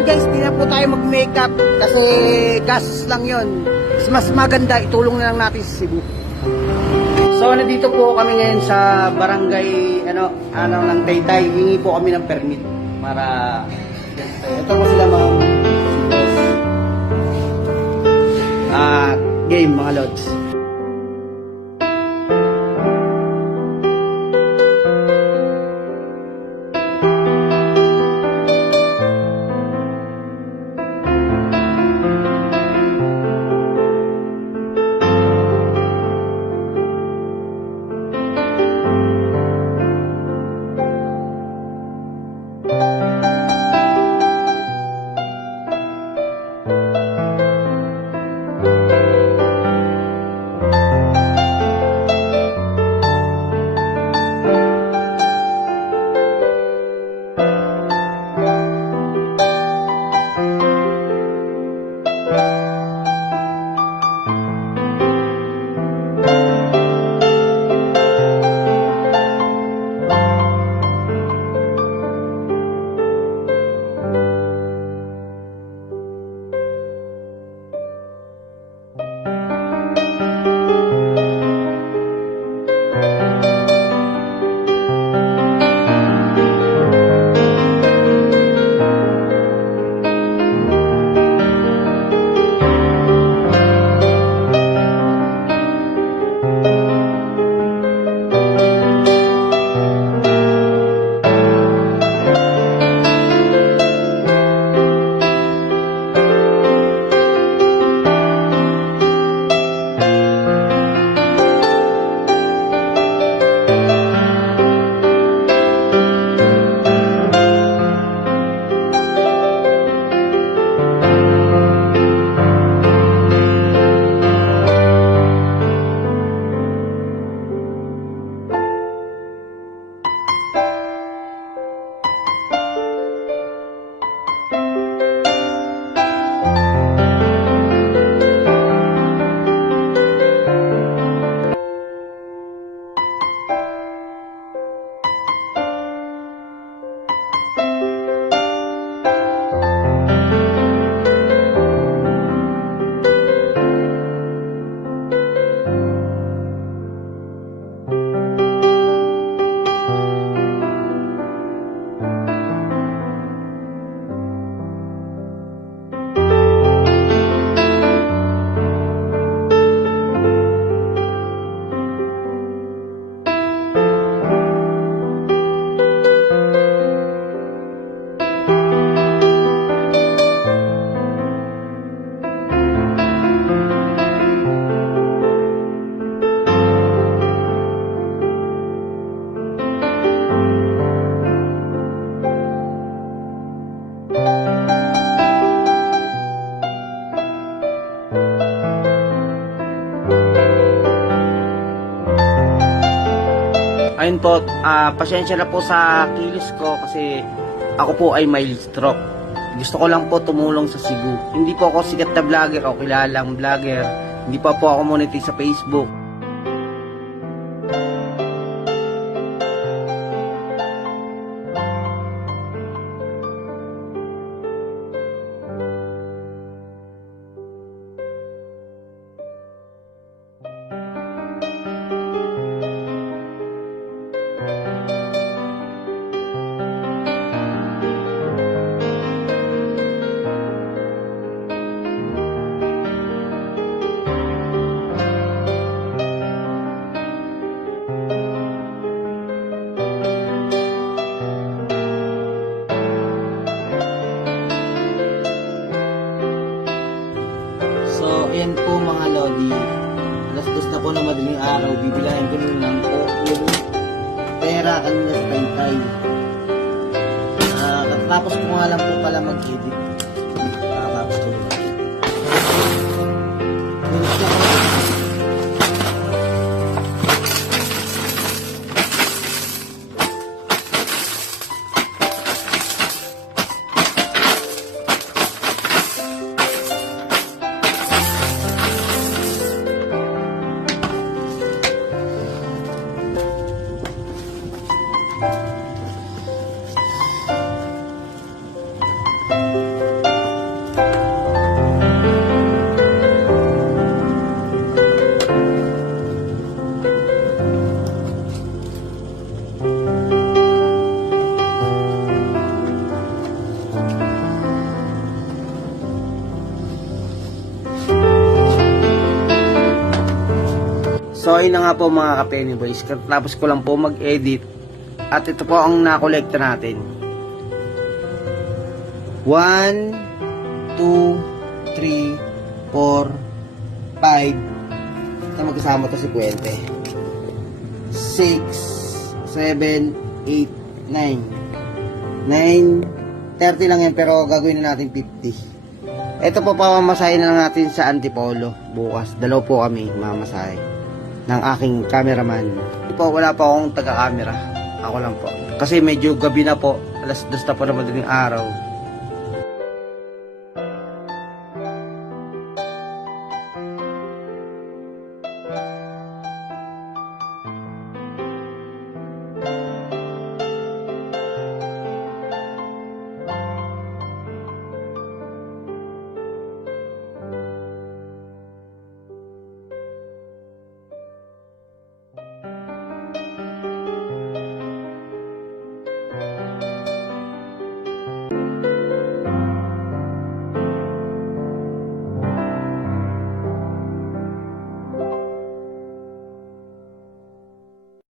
yan guys, di na po tayo mag-makeup kasi gas lang yon. Mas maganda, itulong na lang natin sa Cebu. So, nandito po kami ngayon sa barangay, ano, ano ng Taytay. Hingi po kami ng permit para... Ito po sila mga... Ah, game mga lods. Ayun po, ah, pasensya na po sa kilos ko kasi ako po ay mild stroke. Gusto ko lang po tumulong sa Cebu. Hindi po ako sikat na vlogger o kilalang vlogger. Hindi pa po ako monetize sa Facebook. Ayan po mga lodi. Alas dos na po na madaling araw. Bibilahin ko nyo lang po yung pera kanina sa taytay. Ah, tapos ko nga lang po pala mag-edit. Ayun na nga po mga ka-Penny Boys. Tapos ko lang po mag-edit. At ito po ang nakolekta natin. 1, 2, 3, 4, 5. Ito magkasama to si Puente. 6, 7, 8, 9. 9, 30 lang yan pero gagawin na natin 50. Ito po pamamasahin na lang natin sa Antipolo bukas. Dalaw po kami mamasahe ng aking cameraman. Hindi po, wala pa akong taga-camera. Ako lang po. Kasi medyo gabi na po. Alas dos na po na madaling araw.